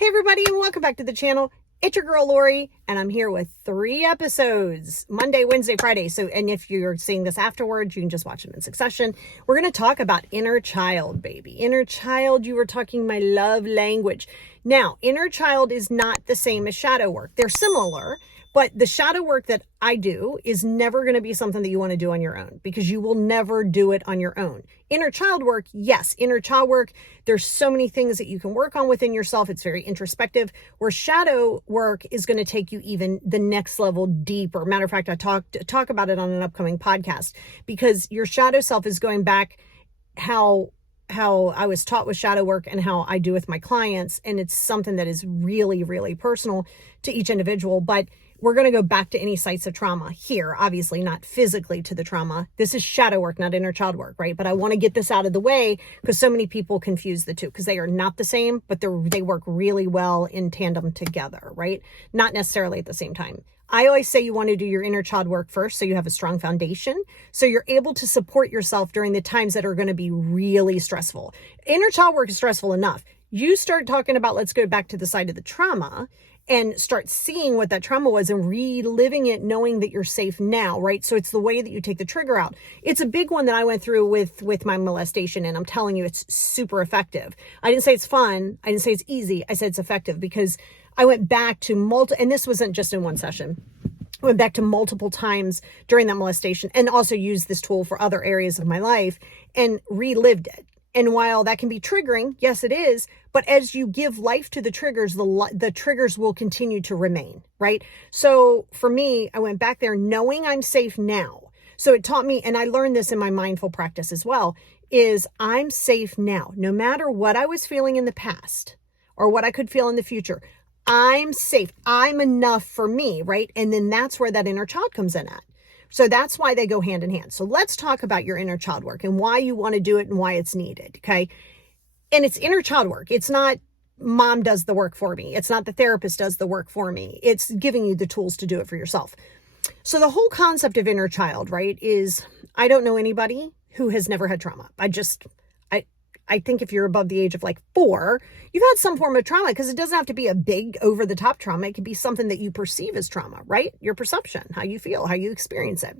Hey everybody, and welcome back to the channel. It's your girl Lori, and I'm here with 3 episodes, Monday, Wednesday, Friday. And if you're seeing this afterwards, you can just watch them in succession. We're going to talk about inner child, baby. Inner child, you were talking my love language. Now, inner child is not the same as shadow work. They're similar, but the shadow work that I do is never going to be something that you want to do on your own, because you will never do it on your own. Inner child work, yes, inner child work. There's so many things that you can work on within yourself. It's very introspective, where shadow work is going to take you even the next level deeper. Matter of fact, I talk about it on an upcoming podcast, because your shadow self is going back how I was taught with shadow work and how I do with my clients. And it's something that is really, really personal to each individual. But we're going to go back to any sites of trauma here, obviously not physically to the trauma. This is shadow work, not inner child work, right? But I want to get this out of the way because so many people confuse the two, because they are not the same, but they work really well in tandem together, right? Not necessarily at the same time. I always say you want to do your inner child work first, so you have a strong foundation, so you're able to support yourself during the times that are going to be really stressful. Inner child work is stressful enough. You start talking about, let's go back to the side of the trauma and start seeing what that trauma was and reliving it, knowing that you're safe now, right? So it's the way that you take the trigger out. It's a big one that I went through with my molestation, and I'm telling you, it's super effective. I didn't say it's fun. I didn't say it's easy. I said it's effective, because I went back to and this wasn't just in one session. I went back to multiple times during that molestation, and also used this tool for other areas of my life and relived it. And while that can be triggering, yes, it is. But as you give life to the triggers, the triggers will continue to remain, right? So for me, I went back there knowing I'm safe now. So it taught me, and I learned this in my mindful practice as well, is I'm safe now. No matter what I was feeling in the past or what I could feel in the future, I'm safe. I'm enough for me, right? And then that's where that inner child comes in at. So that's why they go hand in hand. So let's talk about your inner child work and why you want to do it and why it's needed, okay? And it's inner child work. It's not mom does the work for me. It's not the therapist does the work for me. It's giving you the tools to do it for yourself. So the whole concept of inner child, right, is I don't know anybody who has never had trauma. I think if you're above the age of like 4, you've had some form of trauma, because it doesn't have to be a big over the top trauma. It could be something that you perceive as trauma, right? Your perception, how you feel, how you experience it.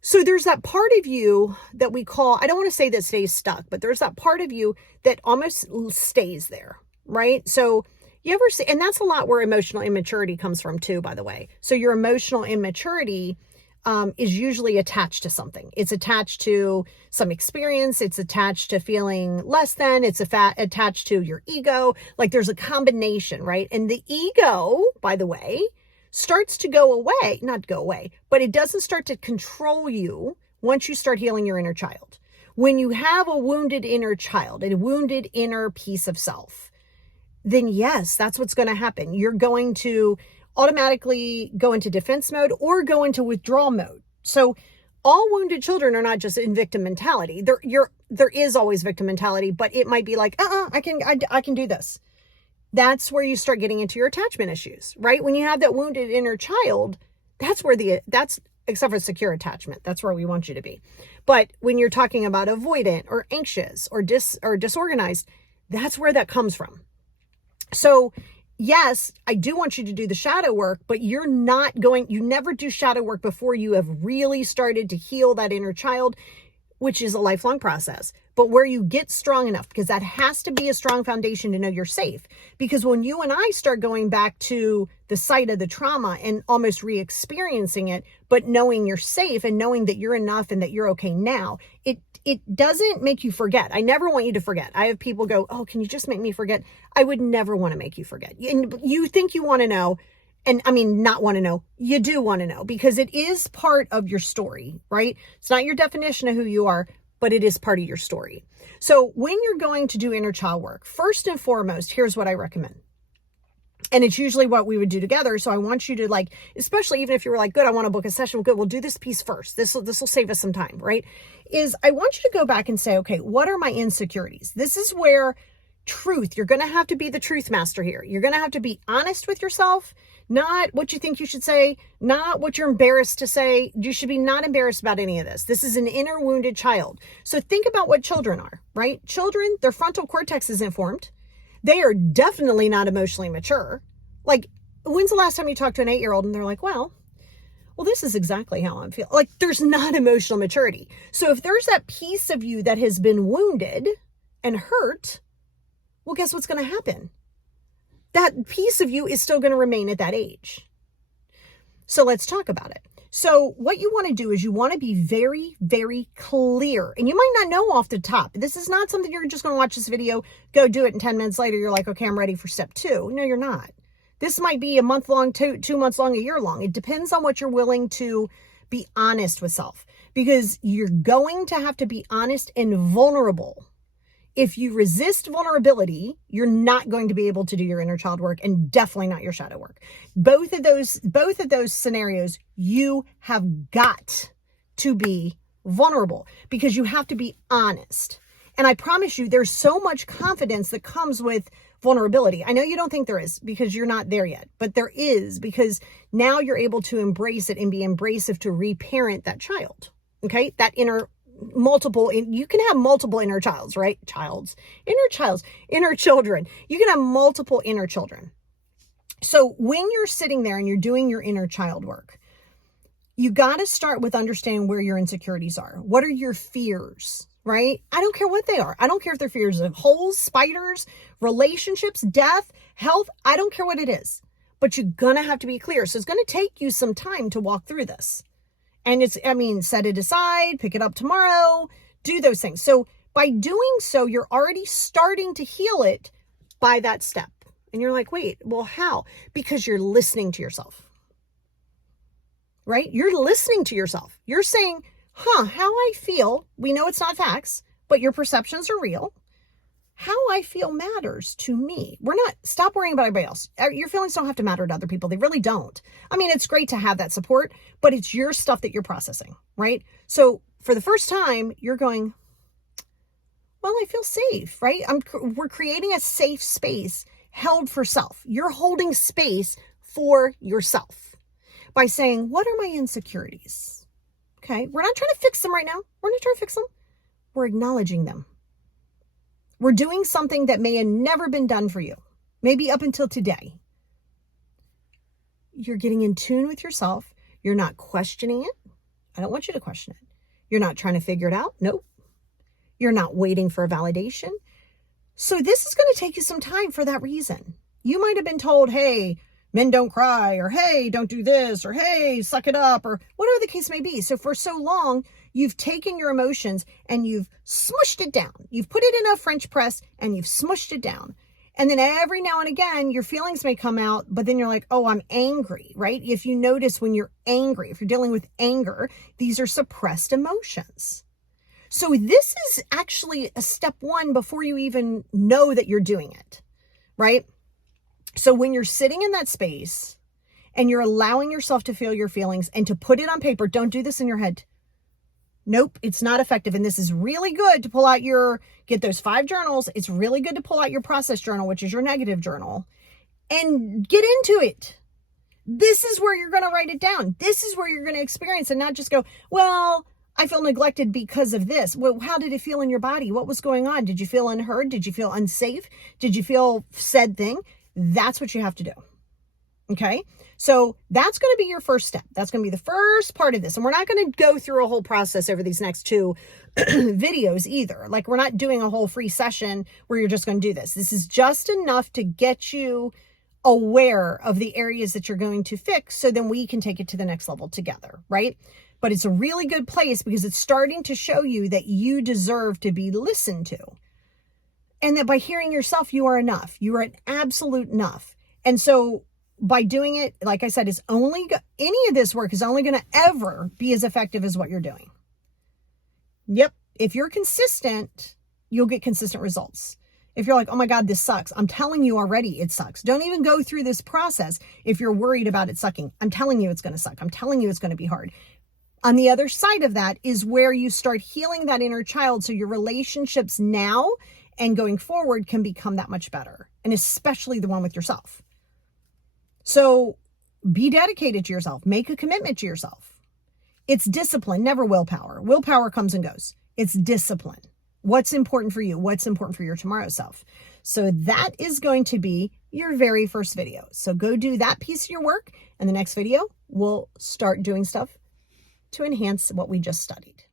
So there's that part of you that we call, I don't want to say that stays stuck, but there's that part of you that almost stays there, right? So you ever see, and that's a lot where emotional immaturity comes from too, by the way. So your emotional immaturity is usually attached to something. It's attached to some experience. It's attached to feeling less than. It's attached to your ego. Like there's a combination, right? And the ego, by the way, starts to go away, not go away, but it doesn't start to control you once you start healing your inner child. When you have a wounded inner child, a wounded inner piece of self, then yes, that's what's going to happen. You're going to automatically go into defense mode or go into withdrawal mode. So all wounded children are not just in victim mentality. There is always victim mentality, but it might be like, I can do this. That's where you start getting into your attachment issues, right? When you have that wounded inner child, that's except for secure attachment, that's where we want you to be. But when you're talking about avoidant or anxious or disorganized, that's where that comes from. So yes, I do want you to do the shadow work, but you never do shadow work before you have really started to heal that inner child, which is a lifelong process. But where you get strong enough, because that has to be a strong foundation to know you're safe. Because when you and I start going back to the site of the trauma and almost re-experiencing it, but knowing you're safe and knowing that you're enough and that you're okay now, it doesn't make you forget. I never want you to forget. I have people go, oh, can you just make me forget? I would never want to make you forget. And you think you want to know, and I mean, not want to know, you do want to know, because it is part of your story, right? It's not your definition of who you are, but it is part of your story. So when you're going to do inner child work, first and foremost, here's what I recommend. And it's usually what we would do together. So I want you to, like, especially even if you were like, good, I want to book a session. Good, we'll do this piece first. This will save us some time, right? Is I want you to go back and say, okay, what are my insecurities? This is where truth, you're going to have to be the truth master here. You're going to have to be honest with yourself, not what you think you should say, not what you're embarrassed to say. You should be not embarrassed about any of this. This is an inner wounded child. So think about what children are, right? Children, their frontal cortex is informed. They are definitely not emotionally mature. Like, when's the last time you talked to an 8-year-old and they're like, well, this is exactly how I'm feeling. Like, there's not emotional maturity. So if there's that piece of you that has been wounded and hurt, well, guess what's going to happen? That piece of you is still going to remain at that age. So let's talk about it. So what you want to do is you want to be very, very clear. And you might not know off the top. This is not something you're just going to watch this video, go do it, and 10 minutes later, you're like, okay, I'm ready for step 2. No, you're not. This might be a month long, 2 months long, a year long. It depends on what you're willing to be honest with self, because you're going to have to be honest and vulnerable. If you resist vulnerability, you're not going to be able to do your inner child work, and definitely not your shadow work. Both of those scenarios, you have got to be vulnerable, because you have to be honest. And I promise you, there's so much confidence that comes with vulnerability. I know you don't think there is, because you're not there yet, but there is, because now you're able to embrace it and be embracive to reparent that child. Okay. That you can have multiple inner childs, right? Inner children. You can have multiple inner children. So when you're sitting there and you're doing your inner child work, you got to start with understanding where your insecurities are. What are your fears, right? I don't care what they are. I don't care if they're fears of holes, spiders, relationships, death, health. I don't care what it is, but you're going to have to be clear. So it's going to take you some time to walk through this. And set it aside, pick it up tomorrow, do those things. So by doing so, you're already starting to heal it by that step. And you're like, wait, well, how? Because you're listening to yourself, right? You're listening to yourself. You're saying, how I feel. We know it's not facts, but your perceptions are real. How I feel matters to me. Stop worrying about everybody else. Your feelings don't have to matter to other people. They really don't. I mean, it's great to have that support, but it's your stuff that you're processing, right? So for the first time, you're going, well, I feel safe, right? We're creating a safe space held for self. You're holding space for yourself by saying, what are my insecurities? Okay. We're not trying to fix them right now. We're not trying to fix them. We're acknowledging them. We're doing something that may have never been done for you, maybe up until today. You're getting in tune with yourself. You're not questioning it. I don't want you to question it. You're not trying to figure it out. Nope. You're not waiting for a validation. So this is going to take you some time for that reason. You might have been told, hey, men don't cry, or hey, don't do this, or hey, suck it up, or whatever the case may be. So for so long, you've taken your emotions and you've smushed it down. You've put it in a French press and you've smushed it down. And then every now and again, your feelings may come out, but then you're like, oh, I'm angry, right? If you notice when you're angry, if you're dealing with anger, these are suppressed emotions. So this is actually a step 1 before you even know that you're doing it, right? So when you're sitting in that space and you're allowing yourself to feel your feelings and to put it on paper, don't do this in your head. Nope, it's not effective. And this is really good to pull out get those 5 journals. It's really good to pull out your process journal, which is your negative journal, and get into it. This is where you're going to write it down. This is where you're going to experience, and not just go, well, I feel neglected because of this. Well, how did it feel in your body? What was going on? Did you feel unheard? Did you feel unsafe? Did you feel said thing? That's what you have to do. Okay. So that's going to be your first step. That's going to be the first part of this. And we're not going to go through a whole process over these next 2 videos either. Like, we're not doing a whole free session where you're just going to do this. This is just enough to get you aware of the areas that you're going to fix, so then we can take it to the next level together, right? But it's a really good place because it's starting to show you that you deserve to be listened to. And that by hearing yourself, you are enough. You are an absolute enough. And so by doing it, like I said, any of this work is only going to ever be as effective as what you're doing. Yep. If you're consistent, you'll get consistent results. If you're like, oh my God, this sucks. I'm telling you already it sucks. Don't even go through this process if you're worried about it sucking. I'm telling you it's going to suck. I'm telling you it's going to be hard. On the other side of that is where you start healing that inner child, so your relationships now and going forward can become that much better, and especially the one with yourself. So be dedicated to yourself. Make a commitment to yourself. It's discipline, never willpower. Willpower comes and goes. It's discipline. What's important for you? What's important for your tomorrow self? So that is going to be your very first video. So go do that piece of your work, and the next video we'll start doing stuff to enhance what we just studied.